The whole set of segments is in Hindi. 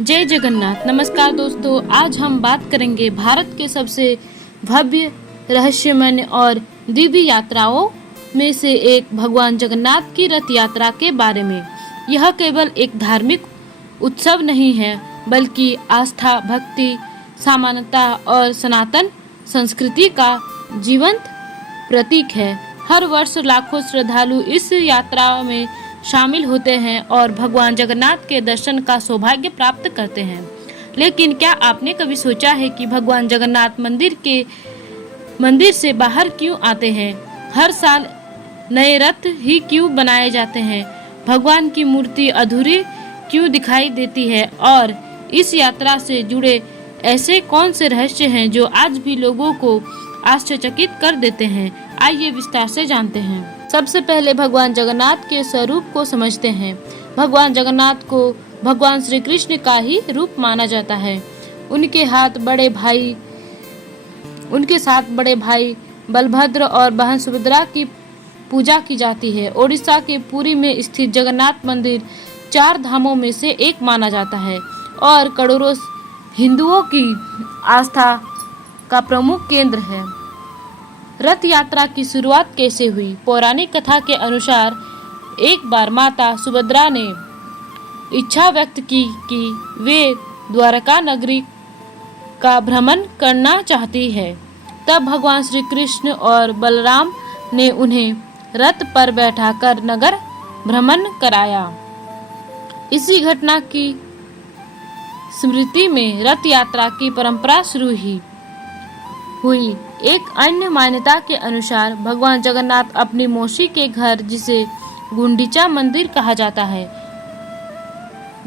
जय जगन्नाथ। नमस्कार दोस्तों, आज हम बात करेंगे भारत के सबसे भव्य, रहस्यमय और दिव्य यात्राओं में से एक भगवान जगन्नाथ की रथ यात्रा के बारे में। यह केवल एक धार्मिक उत्सव नहीं है, बल्कि आस्था, भक्ति, समानता और सनातन संस्कृति का जीवंत प्रतीक है। हर वर्ष लाखों श्रद्धालु इस यात्रा में शामिल होते हैं और भगवान जगन्नाथ के दर्शन का सौभाग्य प्राप्त करते हैं। लेकिन क्या आपने कभी सोचा है कि भगवान जगन्नाथ मंदिर से बाहर क्यों आते हैं? हर साल नए रथ ही क्यों बनाए जाते हैं? भगवान की मूर्ति अधूरी क्यों दिखाई देती है? और इस यात्रा से जुड़े ऐसे कौन से रहस्य हैं जो आज भी लोगों को आश्चर्यचकित कर देते हैं? आइए विस्तार से जानते हैं। सबसे पहले भगवान जगन्नाथ के स्वरूप को समझते हैं। भगवान जगन्नाथ को भगवान श्री कृष्ण का ही रूप माना जाता है। उनके साथ बड़े भाई बलभद्र और बहन सुभद्रा की पूजा की जाती है। ओडिशा के पुरी में स्थित जगन्नाथ मंदिर 4 धामों में से एक माना जाता है और करोड़ों हिंदुओं की आस्था का प्रमुख केंद्र है। रथ यात्रा की शुरुआत कैसे हुई? पौराणिक कथा के अनुसार एक बार माता सुभद्रा ने इच्छा व्यक्त की कि वे द्वारका नगरी का भ्रमण करना चाहती है। तब भगवान श्री कृष्ण और बलराम ने उन्हें रथ पर बैठाकर नगर भ्रमण कराया। इसी घटना की स्मृति में रथ यात्रा की परंपरा शुरू हुई। एक अन्य मान्यता के अनुसार भगवान जगन्नाथ अपनी मौसी के घर, जिसे गुंडीचा मंदिर कहा जाता है,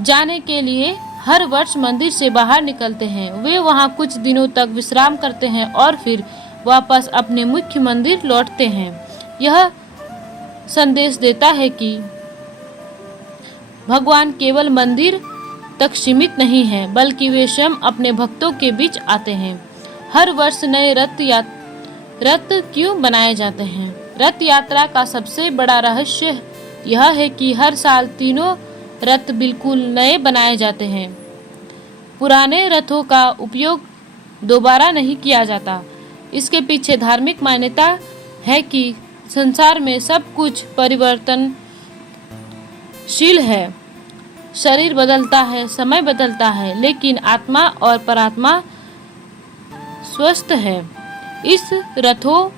जाने के लिए हर वर्ष मंदिर से बाहर निकलते हैं। वे वहां कुछ दिनों तक विश्राम करते हैं और फिर वापस अपने मुख्य मंदिर लौटते हैं। यह संदेश देता है कि भगवान केवल मंदिर तक सीमित नहीं है, बल्कि वे स्वयं अपने भक्तों के बीच आते हैं। हर वर्ष नए रथ क्यों बनाए जाते हैं? रथ यात्रा का सबसे बड़ा रहस्य यह है कि हर साल तीनों रथ बिल्कुल नए बनाए जाते हैं। पुराने रथों का उपयोग दोबारा नहीं किया जाता। इसके पीछे धार्मिक मान्यता है कि संसार में सब कुछ परिवर्तनशील है। शरीर बदलता है, समय बदलता है, लेकिन आत्मा और परात्मा स्वस्थ है। इस रथों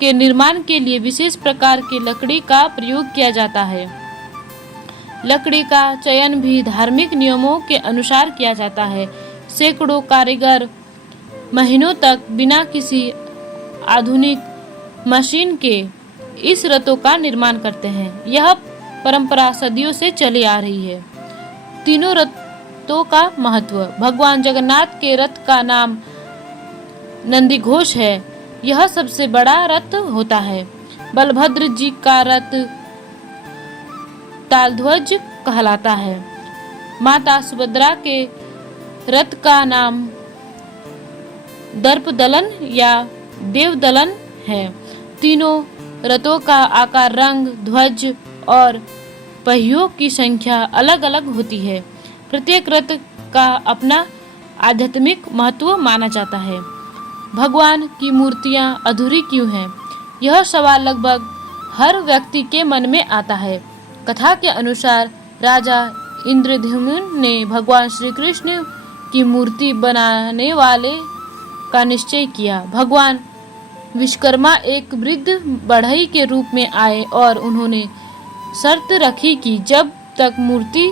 के निर्माण के लिए विशेष प्रकार की लकड़ी का प्रयोग किया जाता है। लकड़ी का चयन भी धार्मिक नियमों के अनुसार किया जाता है। सैकड़ों कारीगर महीनों तक बिना किसी आधुनिक मशीन के इस रथों का निर्माण करते हैं। यह परंपरा सदियों से चली आ रही है। तीनों रथों का महत्व। भगवान जगन्नाथ के रथ का नाम नंदीघोष है। यह सबसे बड़ा रथ होता है। बलभद्र जी का रथ तालध्वज कहलाता है। माता सुभद्रा के रथ का नाम दर्पदलन या देवदलन है। तीनों रथों का आकार, रंग, ध्वज और पहियों की संख्या अलग अलग होती है। प्रत्येक रथ का अपना आध्यात्मिक महत्व माना जाता है। भगवान की मूर्तियां अधूरी क्यों हैं? यह सवाल लगभग हर व्यक्ति के मन में आता है। कथा के अनुसार राजा इंद्रद्युम्न ने भगवान श्री कृष्ण की मूर्ति बनाने वाले का निश्चय किया। भगवान विश्वकर्मा एक वृद्ध बढ़ई के रूप में आए और उन्होंने शर्त रखी कि जब तक मूर्ति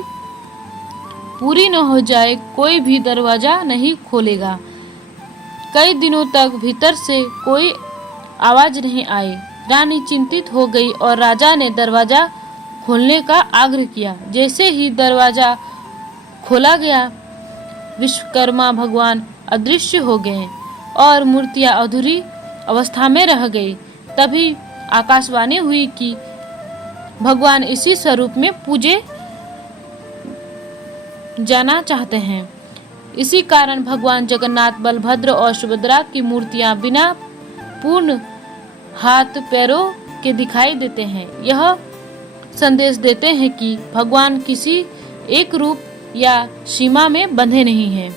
पूरी न हो जाए कोई भी दरवाजा नहीं खोलेगा। कई दिनों तक भीतर से कोई आवाज नहीं आई। रानी चिंतित हो गई और राजा ने दरवाजा खोलने का आग्रह किया। जैसे ही दरवाजा खोला गया, विश्वकर्मा भगवान अदृश्य हो गए और मूर्तियां अधूरी अवस्था में रह गई। तभी आकाशवाणी हुई कि भगवान इसी स्वरूप में पूजे जाना चाहते हैं। इसी कारण भगवान जगन्नाथ, बलभद्र और सुभद्रा की मूर्तियां बिना पूर्ण हाथ पैरों के दिखाई देते हैं। यह संदेश देते हैं कि भगवान किसी एक रूप या सीमा में बंधे नहीं हैं।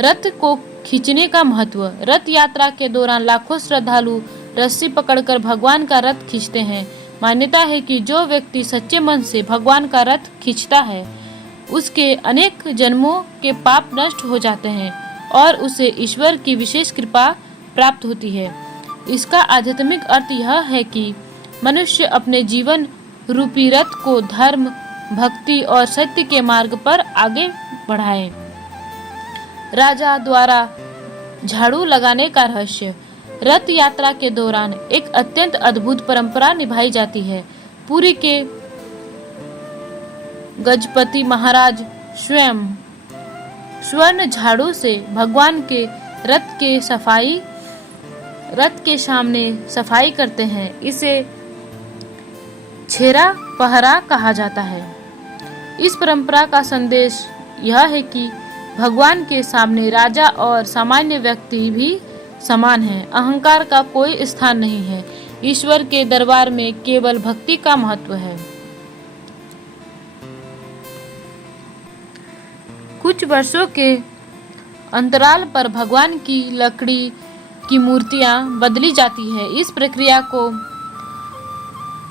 रथ को खींचने का महत्व। रथ यात्रा के दौरान लाखों श्रद्धालु रस्सी पकड़कर भगवान का रथ खींचते हैं। मान्यता है कि जो व्यक्ति सच्चे मन से भगवान का रथ खींचता है उसके अनेक जन्मों के पाप नष्ट हो जाते हैं और उसे ईश्वर की विशेष कृपा प्राप्त होती है। इसका आध्यात्मिक अर्थ यह है कि मनुष्य अपने जीवन रूपी रथ को धर्म, भक्ति और सत्य के मार्ग पर आगे बढ़ाए। राजा द्वारा झाड़ू लगाने का रहस्य। रथ यात्रा के दौरान एक अत्यंत अद्भुत परंपरा निभाई जाती है। पुरी के गजपति महाराज स्वयं स्वर्ण झाड़ू से भगवान के रथ के सामने सफाई करते हैं। इसे छेरा पहरा कहा जाता है। इस परंपरा का संदेश यह है कि भगवान के सामने राजा और सामान्य व्यक्ति भी समान हैं। अहंकार का कोई स्थान नहीं है। ईश्वर के दरबार में केवल भक्ति का महत्व है। कुछ वर्षों के अंतराल पर भगवान की लकड़ी की मूर्तियां बदली जाती है। इस प्रक्रिया को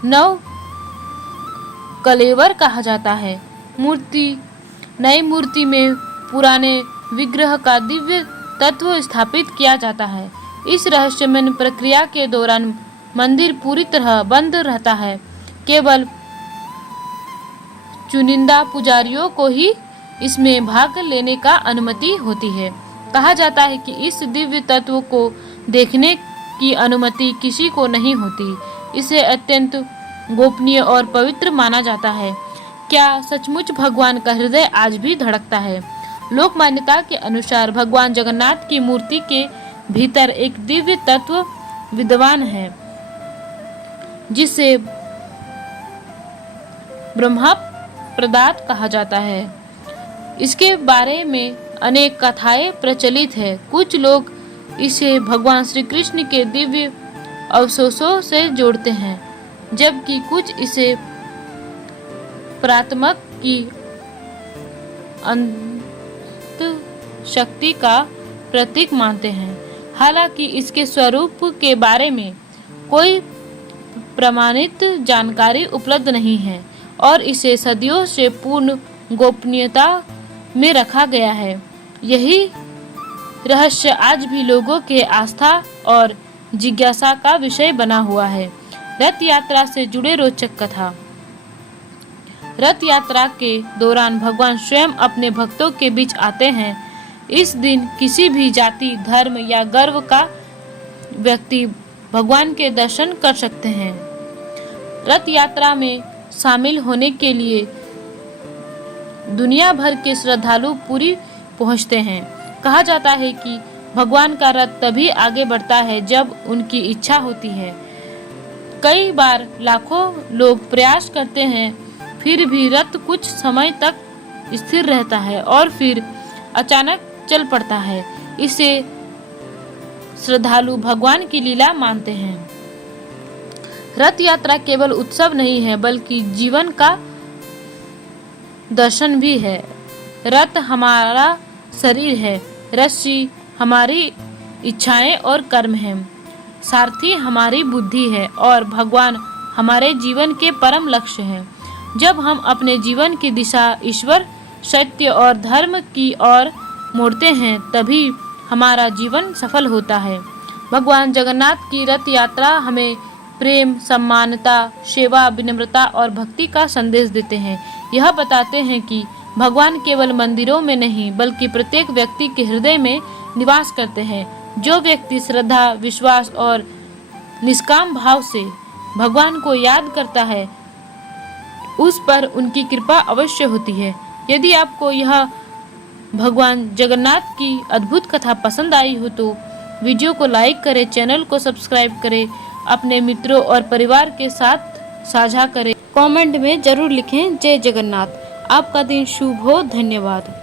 नव कलेवर कहा जाता है। नई मूर्ति में पुराने विग्रह का दिव्य तत्व स्थापित किया जाता है। इस रहस्यमय प्रक्रिया के दौरान मंदिर पूरी तरह बंद रहता है। केवल चुनिंदा पुजारियों को ही इसमें भाग लेने का अनुमति होती है। कहा जाता है कि इस दिव्य तत्व को देखने की अनुमति किसी को नहीं होती। इसे अत्यंत गोपनीय और पवित्र माना जाता है। क्या सचमुच भगवान का हृदय आज भी धड़कता है? लोक मान्यता के अनुसार भगवान जगन्नाथ की मूर्ति के भीतर एक दिव्य तत्व विद्यमान है जिसे ब्रह्मा प्रदात कहा जाता है। इसके बारे में अनेक कथाएं प्रचलित है। कुछ लोग इसे भगवान श्री कृष्ण के दिव्य अवशेषों से जोड़ते हैं, जबकि कुछ इसे प्रात्मक की अंत शक्ति का प्रतीक मानते हैं। हालांकि इसके स्वरूप के बारे में कोई प्रमाणित जानकारी उपलब्ध नहीं है और इसे सदियों से पूर्ण गोपनीयता में रखा गया है। यही रहस्य आज भी लोगों के आस्था और जिज्ञासा का विषय बना हुआ है। रथ यात्रा से जुड़े रोचक कथा। रथ यात्रा के दौरान भगवान स्वयं अपने भक्तों के बीच आते हैं। इस दिन किसी भी जाति, धर्म या गर्व का व्यक्ति भगवान के दर्शन कर सकते हैं। रथ यात्रा में शामिल होने के लिए दुनिया भर के श्रद्धालु पुरी पहुंचते हैं। कहा जाता है कि भगवान का रथ तभी आगे बढ़ता है जब उनकी इच्छा होती है। कई बार लाखों लोग प्रयास करते हैं, फिर भी रथ कुछ समय तक स्थिर रहता है और फिर अचानक चल पड़ता है। इसे श्रद्धालु भगवान की लीला मानते हैं। रथ यात्रा केवल उत्सव नहीं है, बल्कि जीवन का दर्शन भी है। रथ हमारा शरीर है, रस्सी हमारी इच्छाएं और कर्म हैं, सारथी हमारी बुद्धि है और भगवान हमारे जीवन के परम लक्ष्य हैं। जब हम अपने जीवन की दिशा ईश्वर, सत्य और धर्म की ओर मोड़ते हैं, तभी हमारा जीवन सफल होता है। भगवान जगन्नाथ की रथ यात्रा हमें प्रेम, सम्मानता, सेवा, विनम्रता और भक्ति का संदेश देते हैं। यह बताते हैं कि भगवान केवल मंदिरों में नहीं, बल्कि प्रत्येक व्यक्ति के हृदय में निवास करते हैं। जो व्यक्ति श्रद्धा, विश्वास और निष्काम भाव से भगवान को याद करता है, उस पर उनकी कृपा अवश्य होती है। यदि आपको यह भगवान जगन्नाथ की अद्भुत कथा पसंद आई हो तो वीडियो को लाइक करें, चैनल को सब्सक्राइब करें, अपने मित्रों और परिवार के साथ साझा करें। कमेंट में जरूर लिखें जय जगन्नाथ। आपका दिन शुभ हो। धन्यवाद।